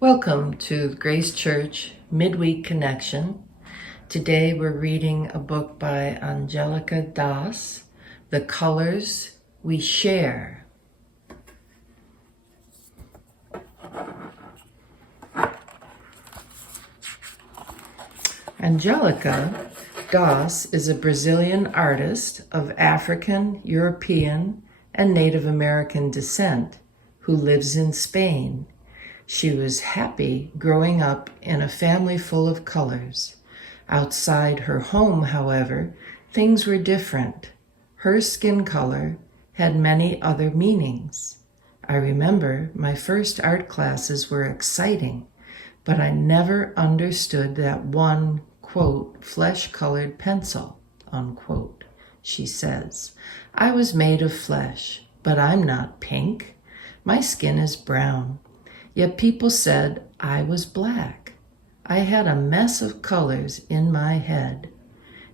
Welcome to the Grace Church Midweek Connection. Today we're reading a book by Angélica Das, The Colors We Share. Angélica Das is a Brazilian artist of African, European, and Native American descent who lives in Spain. She was happy growing up in a family full of colors. Outside her home, however, things were different. Her skin color had many other meanings. I remember my first art classes were exciting, but I never understood that one, quote, flesh-colored pencil, unquote, she says. I was made of flesh, but I'm not pink. My skin is brown. Yet people said I was black. I had a mess of colors in my head.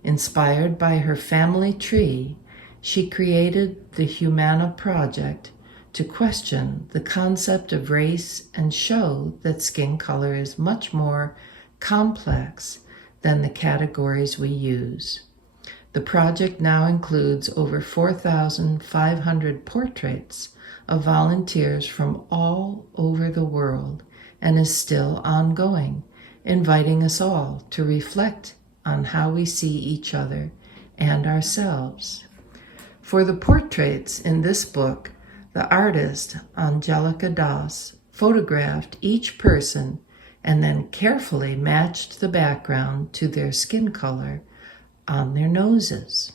Inspired by her family tree, she created the Humana Project to question the concept of race and show that skin color is much more complex than the categories we use. The project now includes over 4,500 portraits of volunteers from all over the world and is still ongoing, inviting us all to reflect on how we see each other and ourselves. For the portraits in this book, the artist, Angélica Das, photographed each person and then carefully matched the background to their skin color on their noses.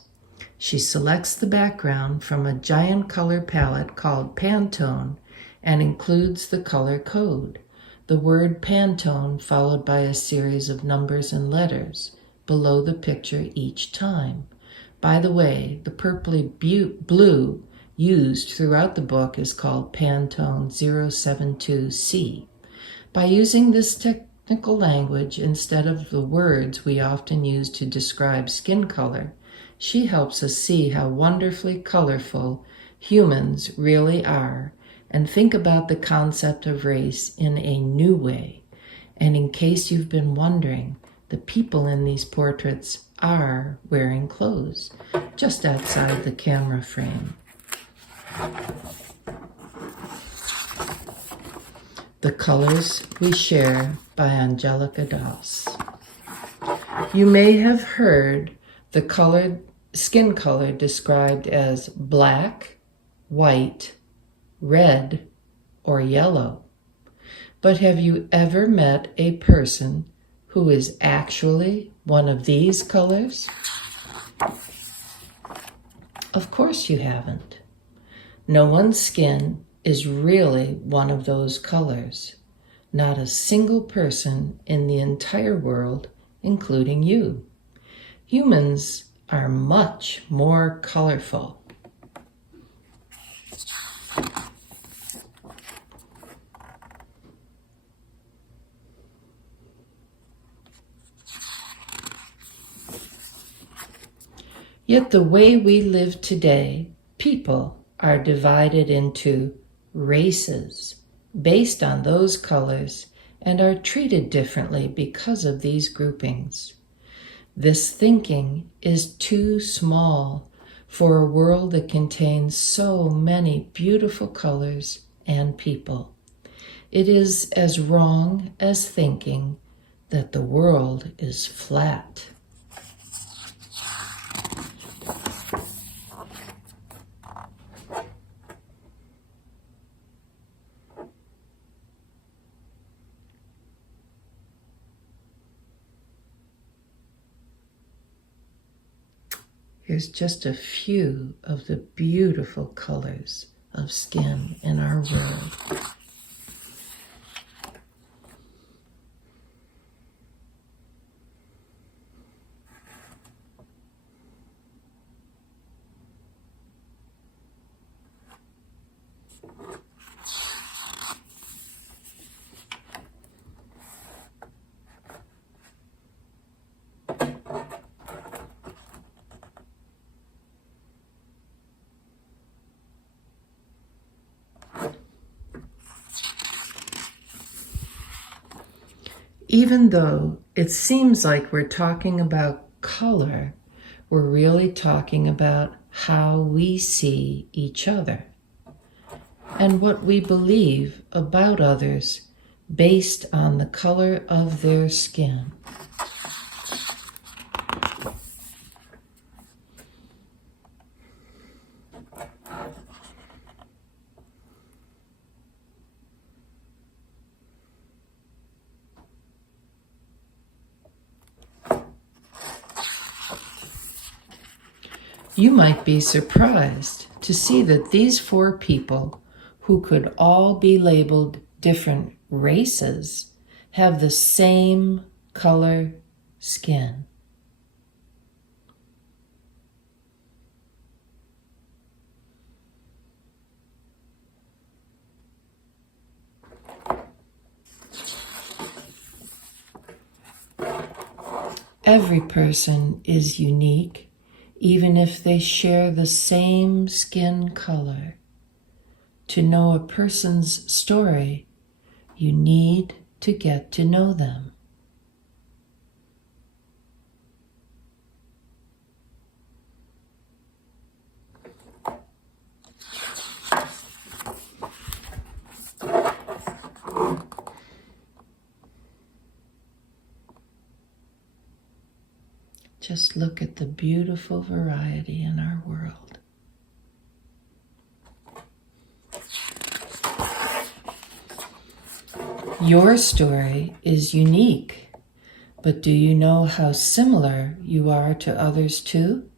She selects the background from a giant color palette called Pantone and includes the color code, the word Pantone followed by a series of numbers and letters below the picture each time. By the way, the purpley blue used throughout the book is called Pantone 072C. By using this technical language instead of the words we often use to describe skin color, she helps us see how wonderfully colorful humans really are and think about the concept of race in a new way. And in case you've been wondering, the people in these portraits are wearing clothes just outside the camera frame. The Colors We Share by Angélica Das. You may have heard the skin color described as black, white, red, or yellow. But have you ever met a person who is actually one of these colors? Of course you haven't. No one's skin is really one of those colors. Not a single person in the entire world, including you. Humans are much more colorful. Yet the way we live today, people are divided into races based on those colors and are treated differently because of these groupings. This thinking is too small for a world that contains so many beautiful colors and people. It is as wrong as thinking that the world is flat. Here's just a few of the beautiful colors of skin in our world. Even though it seems like we're talking about color, we're really talking about how we see each other and what we believe about others based on the color of their skin. You might be surprised to see that these 4 people, who could all be labeled different races, have the same color skin. Every person is unique, even if they share the same skin color. To know a person's story, you need to get to know them. Just look at the beautiful variety in our world. Your story is unique, but do you know how similar you are to others too?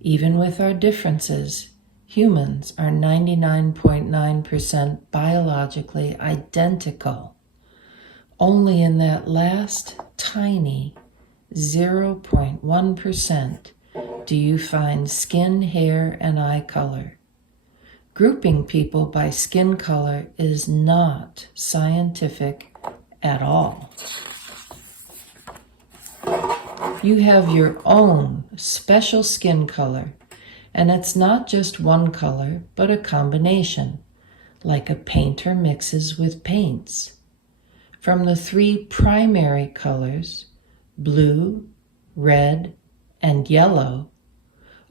Even with our differences, humans are 99.9% biologically identical. Only in that last tiny 0.1% do you find skin, hair, and eye color. Grouping people by skin color is not scientific at all. You have your own special skin color, and it's not just one color, but a combination, like a painter mixes with paints. From the 3 primary colors, blue, red, and yellow,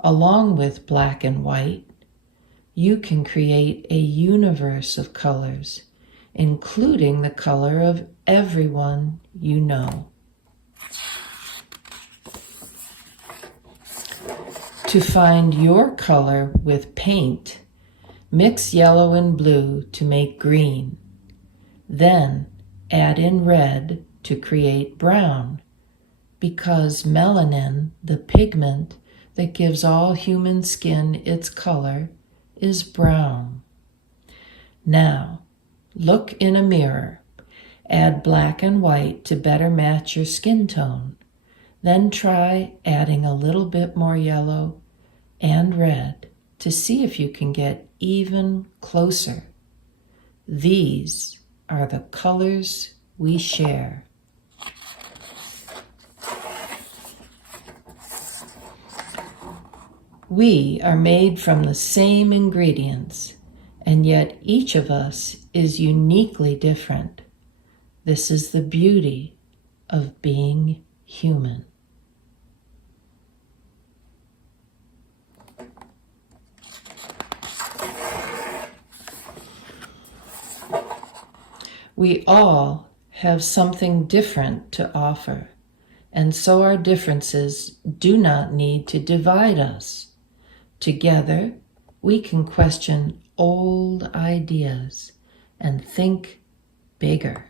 along with black and white, you can create a universe of colors, including the color of everyone you know. To find your color with paint, mix yellow and blue to make green. Then add in red to create brown, because melanin, the pigment that gives all human skin its color, is brown. Now, look in a mirror. Add black and white to better match your skin tone. Then try adding a little bit more yellow and red to see if you can get even closer. These are the colors we share. We are made from the same ingredients, and yet each of us is uniquely different. This is the beauty of being human. We all have something different to offer, and so our differences do not need to divide us. Together, we can question old ideas and think bigger.